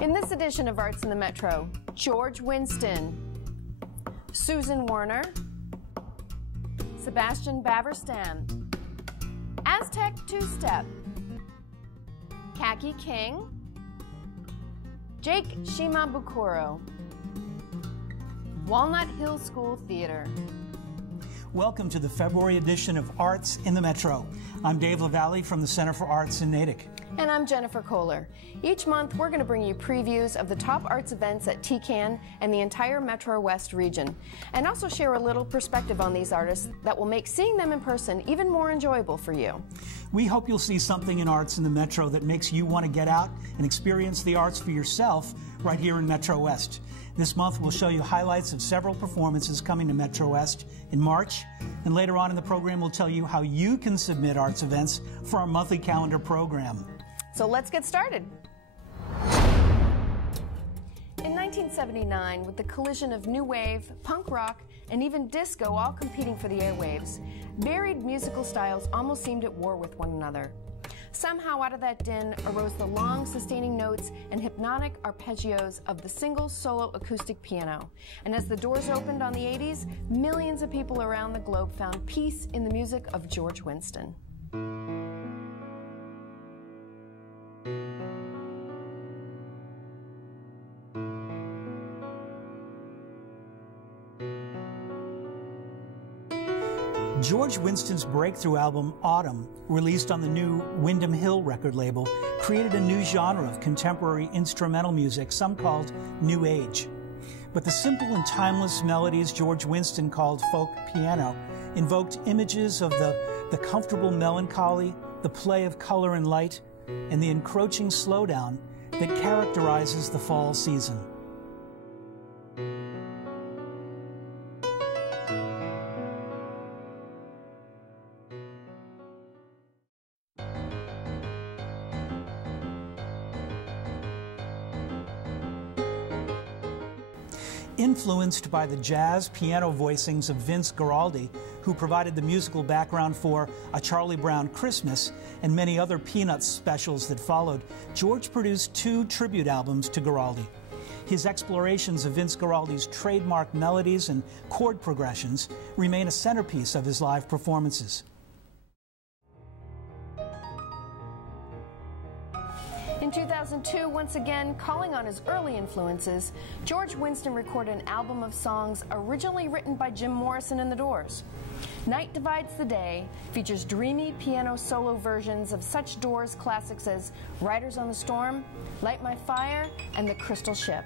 In this edition of Arts in the Metro, George Winston, Susan Werner, Sebastian Baverstam, Aztec Two-Step, Kaki King, Jake Shimabukuro, Walnut Hill School Theater. Welcome to the February edition of Arts in the Metro. I'm Dave LaValle from the Center for Arts in Natick. And I'm Jennifer Kohler. Each month, we're going to bring you previews of the top arts events at TCAN and the entire Metro West region, and also share a little perspective on these artists that will make seeing them in person even more enjoyable for you. We hope you'll see something in Arts in the Metro that makes you want to get out and experience the arts for yourself right here in Metro West. This month, we'll show you highlights of several performances coming to Metro West in March, and later on in the program, we'll tell you how you can submit arts events for our monthly calendar program. So let's get started. In 1979, with the collision of new wave, punk rock, and even disco all competing for the airwaves, varied musical styles almost seemed at war with one another. Somehow out of that din arose the long, sustaining notes and hypnotic arpeggios of the single solo acoustic piano. And as the doors opened on the 80s, millions of people around the globe found peace in the music of George Winston. George Winston's breakthrough album, Autumn, released on the new Windham Hill record label, created a new genre of contemporary instrumental music, some called New Age. But the simple and timeless melodies George Winston called folk piano invoked images of the comfortable melancholy, the play of color and light, and the encroaching slowdown that characterizes the fall season. Influenced by the jazz piano voicings of Vince Guaraldi, who provided the musical background for A Charlie Brown Christmas and many other Peanuts specials that followed, George produced 2 tribute albums to Guaraldi. His explorations of Vince Guaraldi's trademark melodies and chord progressions remain a centerpiece of his live performances. In 2002, once again, calling on his early influences, George Winston recorded an album of songs originally written by Jim Morrison and the Doors. Night Divides the Day features dreamy piano solo versions of such Doors classics as Riders on the Storm, Light My Fire, and The Crystal Ship.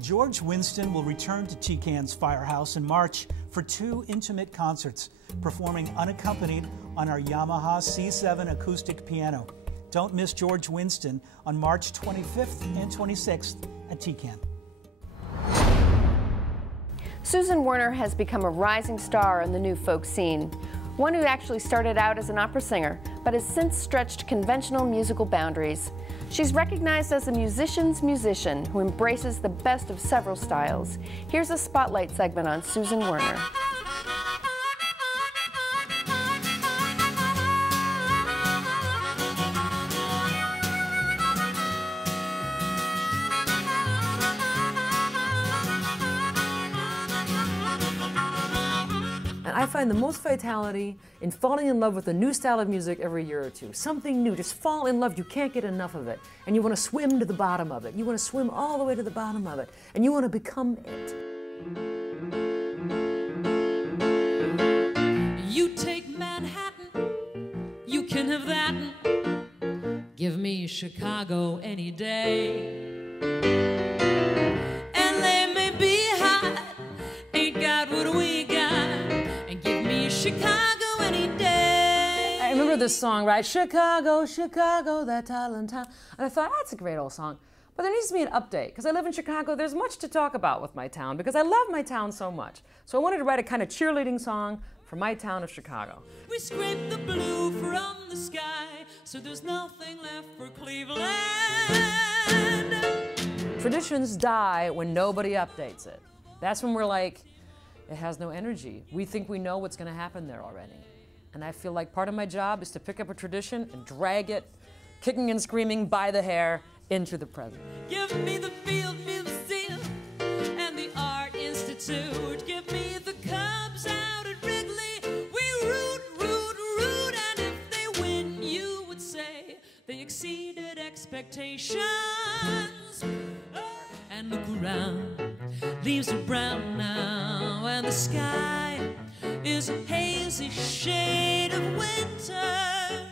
George Winston will return to TCAN's Firehouse in March for 2 intimate concerts, performing unaccompanied on our Yamaha C7 acoustic piano. Don't miss George Winston on March 25th and 26th at TCAN. Susan Werner has become a rising star in the new folk scene, one who actually started out as an opera singer, but has since stretched conventional musical boundaries. She's recognized as a musician's musician who embraces the best of several styles. Here's a spotlight segment on Susan Werner. I find the most vitality in falling in love with a new style of music every year or two. Something new, just fall in love. You can't get enough of it. And you want to swim to the bottom of it. You want to swim all the way to the bottom of it. And you want to become it. You take Manhattan, you can have that. Give me Chicago any day. LA may be hot, ain't get what we got and give me Chicago any day. I remember this song, right? Chicago, Chicago, that talent town. And I thought, that's a great old song. But there needs to be an update, because I live in Chicago. There's much to talk about with my town, because I love my town so much. So I wanted to write a kind of cheerleading song for my town of Chicago. We scrape the blue from the sky, so there's nothing left for Cleveland. Traditions die when nobody updates it. That's when we're like, it has no energy. We think we know what's going to happen there already. And I feel like part of my job is to pick up a tradition and drag it, kicking and screaming by the hair, into the present. Give me the Field Museum and the Art Institute. Give me the Cubs out at Wrigley. We root, root, root, and if they win, you would say they exceeded expectations. And look around, leaves are brown now, and the sky is a hazy shade of winter.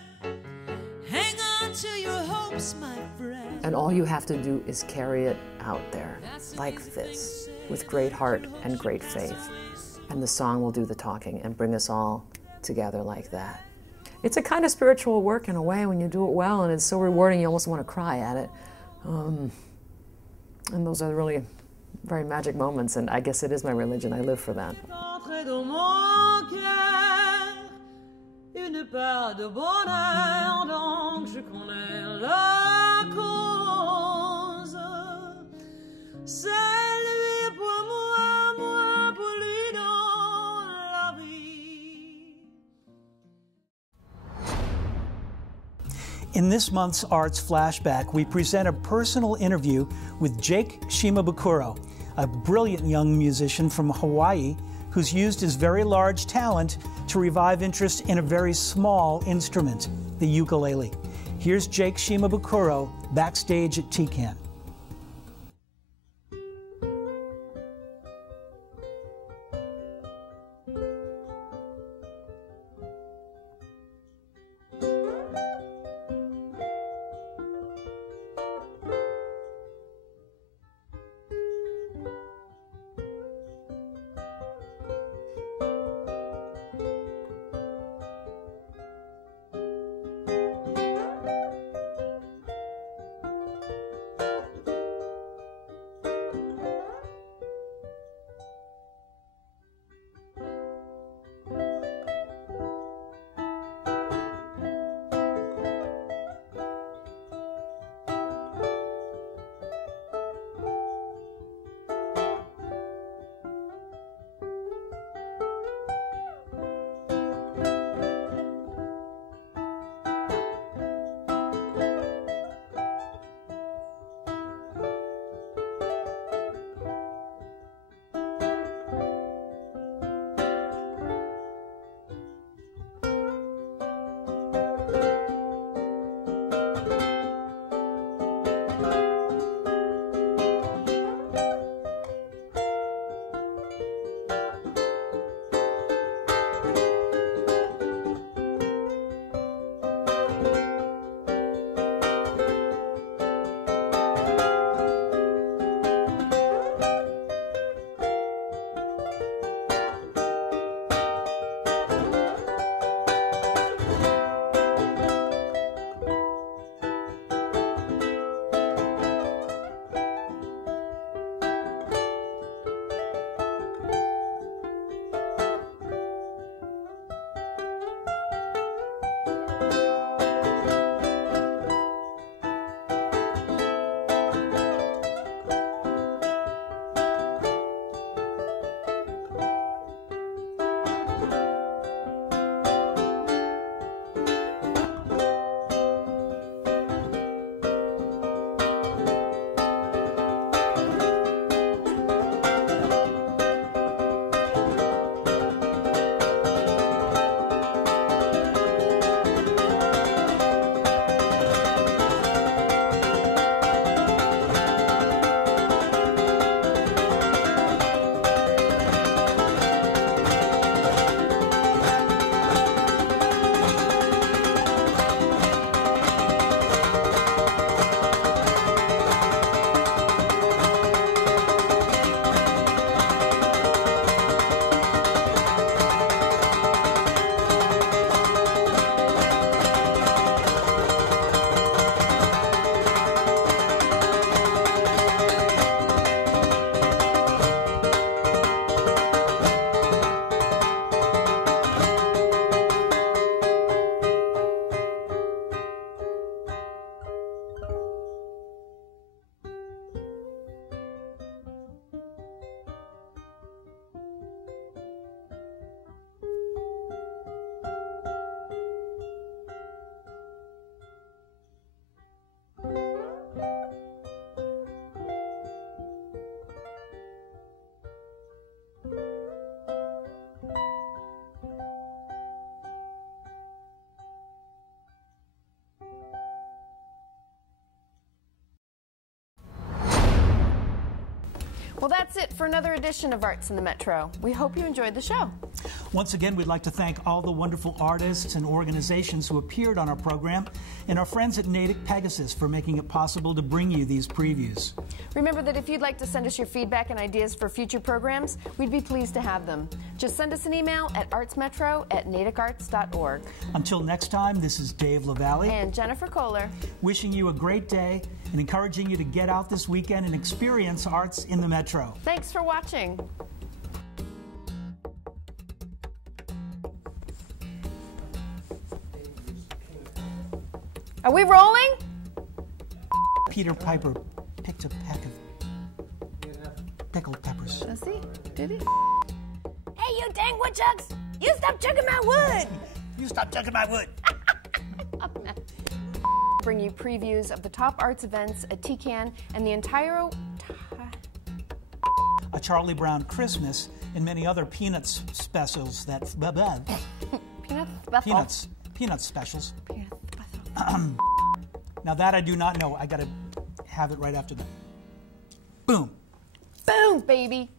Hang on to your hopes, my friend. And all you have to do is carry it out there, like this, with great heart and great faith. And the song will do the talking and bring us all together like that. It's a kind of spiritual work in a way when you do it well, and it's so rewarding you almost want to cry at it. And those are really very magic moments, and I guess it is my religion. I live for that. Une part de bonheur, donc je connais la cause. C'est lui pour moi, moi pour lui dans la vie. In this month's Arts Flashback, we present a personal interview with Jake Shimabukuro, a brilliant young musician from Hawaii who's used his very large talent to revive interest in a very small instrument, the ukulele. Here's Jake Shimabukuro backstage at TCAN. Well, that's it for another edition of Arts in the Metro. We hope you enjoyed the show. Once again, we'd like to thank all the wonderful artists and organizations who appeared on our program, and our friends at Natick Pegasus for making it possible to bring you these previews. Remember that if you'd like to send us your feedback and ideas for future programs, we'd be pleased to have them. Just send us an email at artsmetro@natickarts.org. Until next time, this is Dave LaValle And Jennifer Kohler. wishing you a great day and encouraging you to get out this weekend and experience Arts in the Metro. Thanks for watching. Are we rolling? Peter Piper picked a peck of pickled peppers. Does he? Did he? Hey, you dang woodchucks! You stop chugging my wood! You stop chugging my wood. Bring you previews of the top arts events at TCAN and the entire A Charlie Brown Christmas and many other Peanuts specials that Peanuts specials. Now that I do not know. I gotta have it right after that. Boom. Boom, baby.